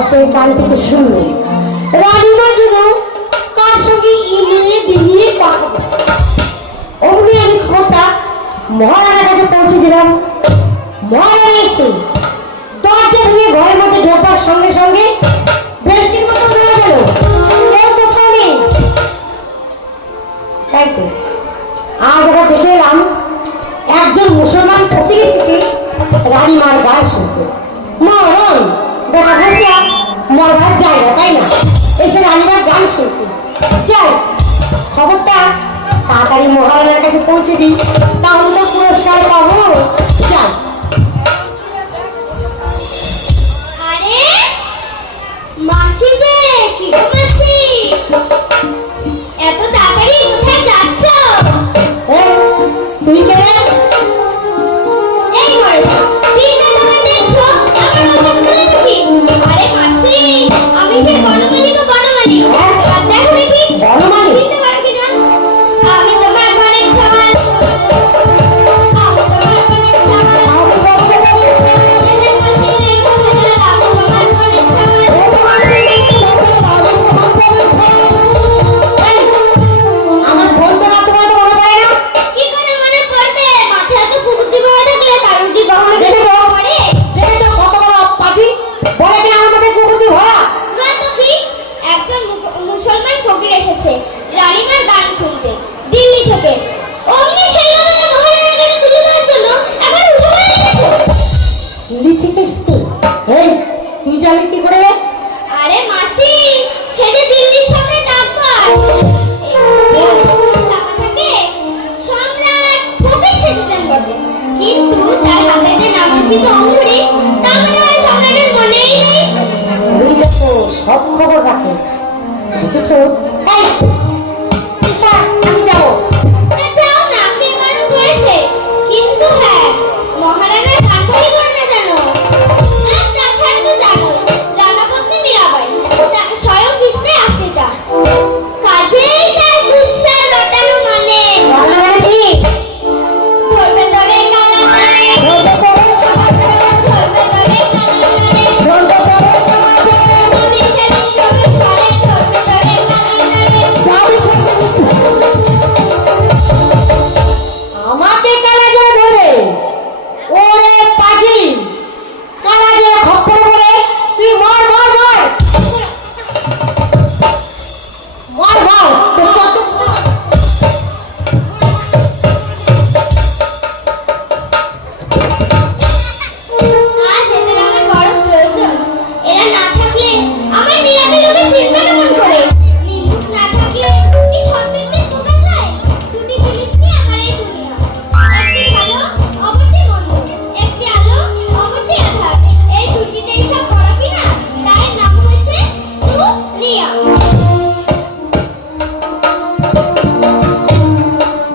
দরজায় কান থেকে রানীমা যেন কার সঙ্গে ইনিয়ে বিনিয়ে কথা অমনি আমি খবরটা মহারানার কাছে পৌঁছে দিলাম। মহারানা এসে দরজা ভেঙে ঘরের মধ্যে ঢোকার সঙ্গে সঙ্গে বেলকির মতো বেড়ে গেল। আজ আবার দেখে এলাম একজন মুসলমান এসেছে রানীমার গায়ে শুনতে। দেখা ঘষিয়া যায় জায়গা তাই না? এসে রানীবার গান শুনতে যাই, খবরটা তাড়াতাড়ি মহারানার কাছে পৌঁছে দিই। তাহলে তো পুরস্কার নামাঙ্কিত অঙ্গুরি তা মনে হয় সম্রাটের মনেই নেই। ওই দেখো সব খবর রাখে। দেখেছ? এই